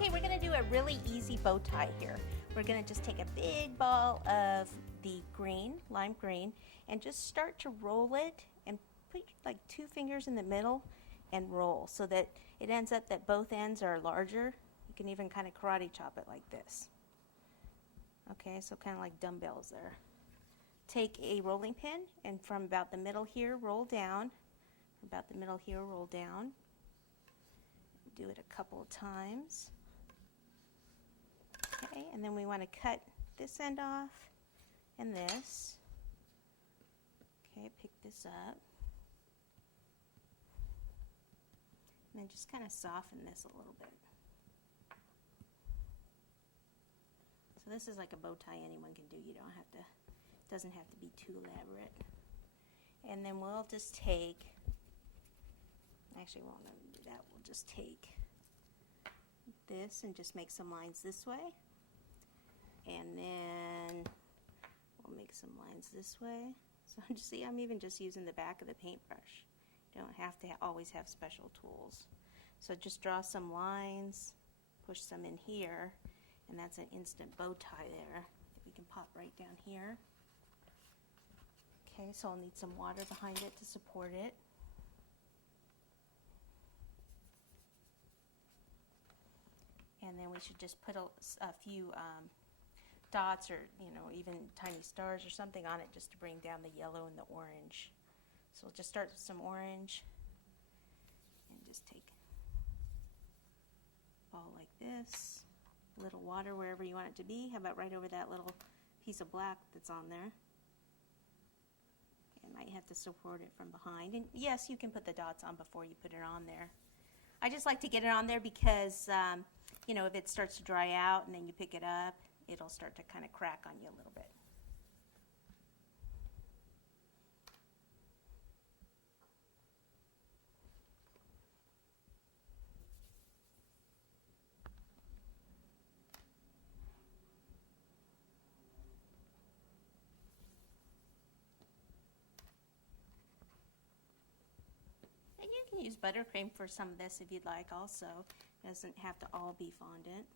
Okay, we're going to do a really easy bow tie here. We're going to just take a big ball of the green, lime green, and just start to roll it and put like 2 fingers in the middle and roll so that it ends up that both ends are larger. You can even kind of karate chop it like this. Okay, so kind of like dumbbells there. Take a rolling pin and from about the middle here, roll down. About the middle here, roll down. Do it a couple of times. Okay, and then we want to cut this end off and this. Okay, pick this up. And then just kind of soften this a little bit. So this is like a bow tie anyone can do. You don't have to, it doesn't have to be too elaborate. And then we'll just take, actually we won't let me do that, we'll just take this and just make some lines this way. And then we'll make some lines this way. So just see, I'm even just using the back of the paintbrush. You don't have to always have special tools. So just draw some lines, push some in here, and that's an instant bow tie there that we can pop right down here. Okay, so I'll need some water behind it to support it. And then we should just put a few dots or, you know, even tiny stars or something on it just to bring down the yellow and the orange. So we'll just start with some orange and just take a ball like this, a little water wherever you want it to be. How about right over that little piece of black that's on there? You might have to support it from behind. And yes, you can put the dots on before you put it on there. I just like to get it on there because, you know, if it starts to dry out and then you pick it up, it'll start to kind of crack on you a little bit. And you can use buttercream for some of this if you'd like also. It doesn't have to all be fondant.